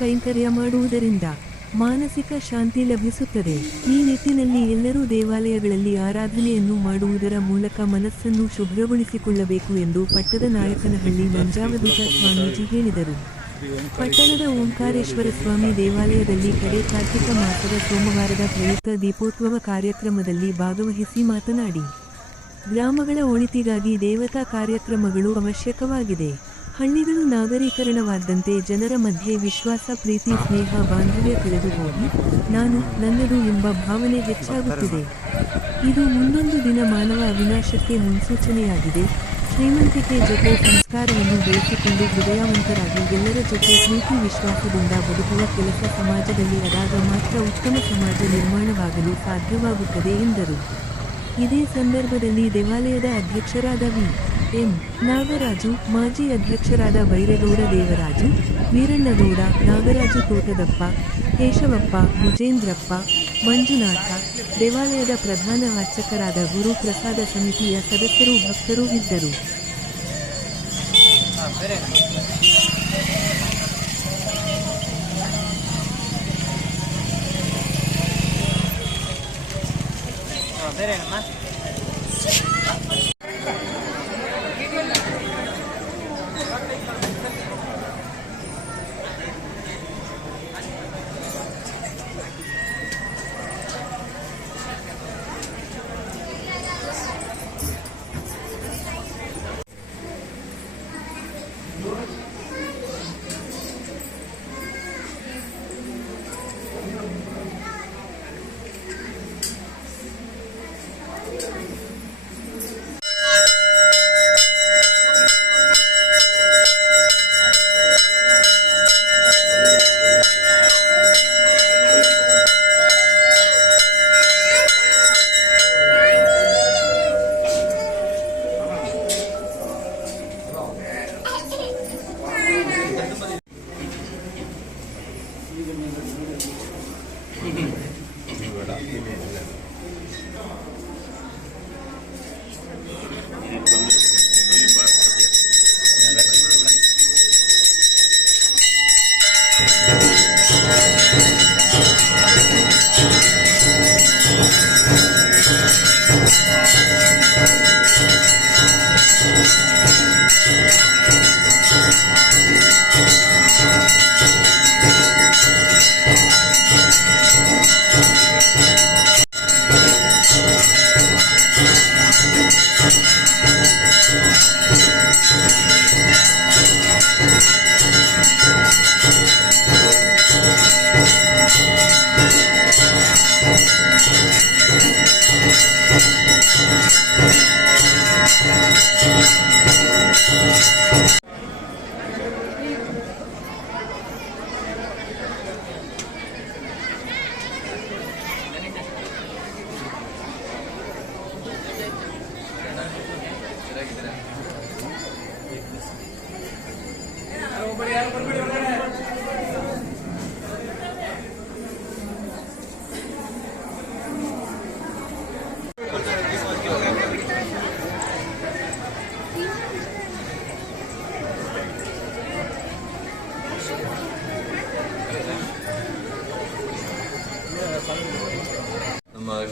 ಕೈಂಕರ್ಯ ಮಾಡುವುದರಿಂದ ಮಾನಸಿಕ ಶಾಂತಿ ಲಭಿಸುತ್ತದೆ. ಈ ನಿಟ್ಟಿನಲ್ಲಿ ಎಲ್ಲರೂ ದೇವಾಲಯಗಳಲ್ಲಿ ಆರಾಧನೆಯನ್ನು ಮಾಡುವುದರ ಮೂಲಕ ಮನಸ್ಸನ್ನು ಶುಭ್ರಗೊಳಿಸಿಕೊಳ್ಳಬೇಕು ಎಂದು ಪಟ್ಟದ ನಾಯಕನಹಳ್ಳಿ ಮಂಜಾವಧೂತ ಸ್ವಾಮೀಜಿ ಹೇಳಿದರು. ಪಟ್ಟಣದ ಓಂಕಾರೇಶ್ವರ ಸ್ವಾಮಿ ದೇವಾಲಯದಲ್ಲಿ ಕಡೆ ಕಾರ್ತಿಕ ಮಾಸದ ಸೋಮವಾರದ ಪ್ರಯುಕ್ತ ದೀಪೋತ್ಸವ ಕಾರ್ಯಕ್ರಮದಲ್ಲಿ ಭಾಗವಹಿಸಿ ಮಾತನಾಡಿ, ಗ್ರಾಮಗಳ ಒಳಿತಿಗಾಗಿ ದೇವತಾ ಕಾರ್ಯಕ್ರಮಗಳು ಅವಶ್ಯಕವಾಗಿದೆ. ಹಳ್ಳಿಗಳು ನಾಗರೀಕರಣವಾದಂತೆ ಜನರ ಮಧ್ಯೆ ವಿಶ್ವಾಸ, ಪ್ರೀತಿ, ಸ್ನೇಹ, ಬಾಂಧವ್ಯ ಕಳೆದು ಹೋಗಿ ನಾನು ನನ್ನದು ಎಂಬ ಭಾವನೆ ಹೆಚ್ಚಾಗುತ್ತಿದೆ. ಇದು ಮುಂದೊಂದು ದಿನ ಮಾನವ ವಿನಾಶಕ್ಕೆ ಮುನ್ಸೂಚನೆಯಾಗಿದೆ. ಶ್ರೀಮಂತಿಕೆ ಜೊತೆ ಸಂಸ್ಕಾರವನ್ನು ಬೆಳೆಸಿಕೊಂಡು ಹೃದಯವಂತರಾಗಿ ಎಲ್ಲರ ಜೊತೆ ಪ್ರೀತಿ, ವಿಶ್ವಾಸದಿಂದ ಬದುಕುವ ಕೆಲಸ ಸಮಾಜದಲ್ಲಿ ಅದಾಗ ಮಾತ್ರ ಉತ್ತಮ ಸಮಾಜ ನಿರ್ಮಾಣವಾಗಲು ಸಾಧ್ಯವಾಗುತ್ತದೆ ಎಂದರು. ಇದೇ ಸಂದರ್ಭದಲ್ಲಿ ದೇವಾಲಯದ ಅಧ್ಯಕ್ಷರಾದ ವಿ. ಎಂ ನಾಗರಾಜು, ಮಾಜಿ ಅಧ್ಯಕ್ಷರಾದ ವೈರಗೌಡ ದೇವರಾಜು, ವೀರಣ್ಣಗೌಡ, ನಾಗರಾಜು ತೋಟದಪ್ಪ, ಕೇಶವಪ್ಪ ವಿಜೇಂದ್ರಪ್ಪ ಮಂಜುನಾಥ, ದೇವಾಲಯದ ಪ್ರಧಾನ ಅರ್ಚಕರಾದ ಗುರು ಪ್ರಸಾದ ಸಮಿತಿಯ ಸದಸ್ಯರು, ಭಕ್ತರು ಇದ್ದರು. ಬೇರೆನಮ್ಮ? Thank you.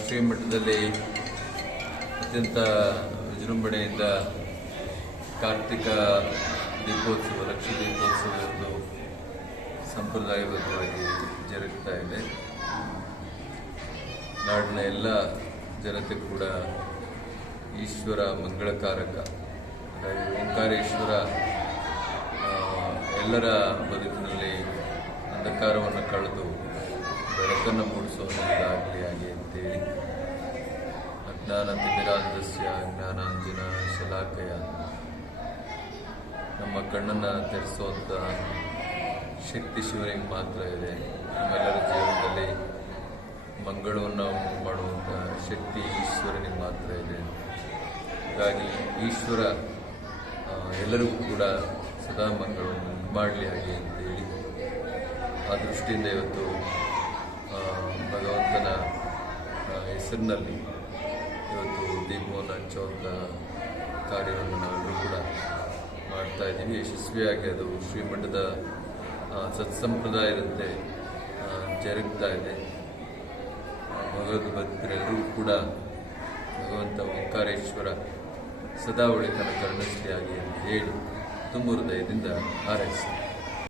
ನಮ್ಮ ಮಟ್ಟದಲ್ಲಿ ಅತ್ಯಂತ ವಿಜೃಂಭಣೆಯಿಂದ ಕಾರ್ತಿಕ ದೀಪೋತ್ಸವ, ಲಕ್ಷ ದೀಪೋತ್ಸವ ಎಂದು ಸಂಪ್ರದಾಯಬದ್ಧವಾಗಿ ಜರುಗ್ತಾ ಇದೆ. ನಾಡಿನ ಎಲ್ಲ ಜನತೆ ಕೂಡ ಈಶ್ವರ ಮಂಗಳಕಾರಕ, ಹಾಗಾಗಿ ಓಂಕಾರೇಶ್ವರ ಎಲ್ಲರ ಬದುಕಿನಲ್ಲಿ ಅಂಧಕಾರವನ್ನು ಕಳೆದು ಬೆಳಕನ್ನು ಮೂಡಿಸುವುದಾಗಲಿ ಹಾಗೆ ಅಂತೇಳಿ ಅಜ್ಞಾನ ತಿಮಿರಾಜಸ್ಯ ಜ್ಞಾನಾಂಜನ ಶಲಾಕಯ. ನಮ್ಮ ಕಣ್ಣನ್ನು ತೆರೆಸುವಂಥ ಶಕ್ತಿ ಶಿವನಿಗೆ ಮಾತ್ರ ಇದೆ. ನಮ್ಮೆಲ್ಲರ ಜೀವನದಲ್ಲಿ ಮಂಗಳವನ್ನು ಮಾಡುವಂಥ ಶಕ್ತಿ ಈಶ್ವರನಿಗೆ ಮಾತ್ರ ಇದೆ. ಹಾಗಾಗಿ ಈಶ್ವರ ಎಲ್ಲರಿಗೂ ಕೂಡ ಸದಾ ಮಂಗಳವನ್ನು ಮಾಡಲಿ ಹಾಗೆ ಅಂತೇಳಿ ಆ ದೃಷ್ಟಿಯಿಂದ ಇವತ್ತು ಭಗವಂತನ ಹೆಸರಿನಲ್ಲಿ ಇವತ್ತು ದೀಪವನ್ನು ಹಚ್ಚುವಂಥ ಕಾರ್ಯವನ್ನು ನಾವೆಲ್ಲರೂ ಕೂಡ ಮಾಡ್ತಾ ಇದ್ದೀವಿ. ಯಶಸ್ವಿಯಾಗಿ ಅದು ಶ್ರೀಮಠದ ಸತ್ಸಂಪ್ರದಾಯದಂತೆ ಜರುಗ್ತಾ ಇದೆ. ಭಗವದ್ ಭಕ್ತರೆಲ್ಲರೂ ಕೂಡ ಭಗವಂತ ಓಂಕಾರೇಶ್ವರ ಸದಾ ಒಳಿತನ ಕರುಣಿಸಲಿಯಾಗಿ ಅಂತ ಹೇಳಿ ತುಂಬ ಹೃದಯದಿಂದ ಹಾರೈಸ್ತೀನಿ